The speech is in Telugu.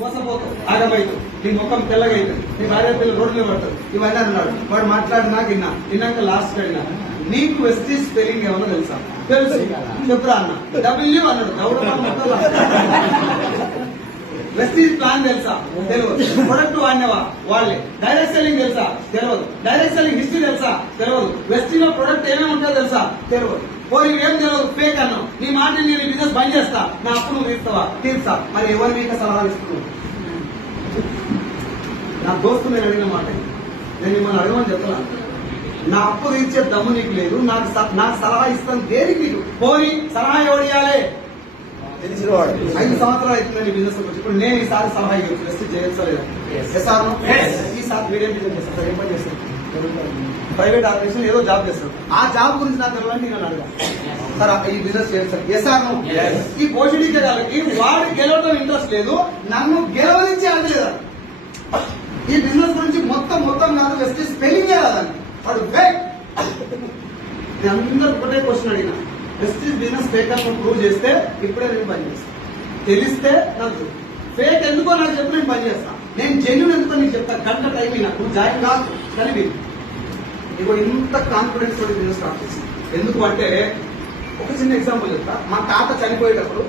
మోసపోతావు, ఆగమైతావు, నీ ముఖం తెల్లగా అవుతుంది, నీ భార్య పిల్లలు రోడ్లు పడతారు. ఇవన్నీ అన్నాడు. వాడు మాట్లాడినా విన్నాక లాస్ట్ అడిగినా నీకు వెస్టీజ్ స్పెల్లింగ్ ఏమన్నా తెలుసా? తెలుసు. చెప్పురా అన్న. డబ్ల్యూ అన్నాడు. వెస్టీజ్ ప్లాన్ తెలుసా? తెలియదు. ప్రొడక్ట్ వాడినవా? వాళ్ళే. డైరెక్ట్ సెల్లింగ్ తెలుసా? తెలియదు. డైరెక్ట్ సెల్లింగ్ హిస్టరీ తెలుసా? తెలియదు. వెస్టీజ్ లో ప్రొడక్ట్ ఏమేమి ఉంటుందో తెలుసా? తెలియదు. పోయి ఏం తెలియదు, ఫేక్ అన్నావు. నీ మాట నేను బిజినెస్ బంద్ చేస్తా, నా అప్పు నువ్వు తీస్తావా? తీర్చా. మరి ఎవరి మీకు సలహాలు ఇస్తున్నావు? నా దోస్తు నేను అడిగిన మాట, నేను మిమ్మల్ని అడగమని చెప్తున్నా. నా అప్పు తీర్చే దమ్ము నీకు లేదు, నాకు సలహా ఇస్తాను దేనికి నీకు? పోయి సలహా ఎవడియాలి? 5 సంవత్సరాలు అవుతుంది నీ బిజినెస్ వచ్చి. ఇప్పుడు నేను ఈసారి సలహా ఇవ్వచ్చు, జస్ట్ చేయొచ్చా లేదా? ఈసారి మీడియం బిజినెస్ చేస్తారు, ఏం పని చేస్తారు? ప్రైవేట్ ఆర్గనైజేషన్ ఏదో జాబ్ చేస్తారు. ఆ జాబ్ గురించి నాకు తెలియాలంటే నేను అడగా సార్ ఈ బిజినెస్ చేస్తారు. ఎస్ఆర్ ఈ పోషడికే వాళ్ళకి వాడు గెలవడం ఇంట్రెస్ట్ లేదు, నన్ను గెలవనించి అనలేదా? ఈ బిజినెస్ గురించి మొత్తం నాకు వెస్ట్ స్పెల్లింగ్ రాదని వాడు ఫేక్. నేను అందరూ ఒకటే క్వశ్చన్ అడిగిన, వెస్టీజ్ బిజినెస్ ఫేక్ అని ప్రూవ్ చేస్తే ఇప్పుడే నేను పని చేస్తాను. తెలిస్తే నాకు ఫేక్ ఎందుకో నాకు చెప్పి నేను పని చేస్తాను. నేను జెన్యూన్ ఎందుకో నీకు చెప్తాను. గంట టైం నాకు జాయిన్ కాదు కానీ ఇగో ఇంత కాన్ఫిడెన్స్ తోటి బిజినెస్ స్టార్ట్ చేసింది. ఎందుకు అంటే ఒక చిన్న ఎగ్జాంపుల్ చెప్తా. మా తాత చనిపోయేటప్పుడు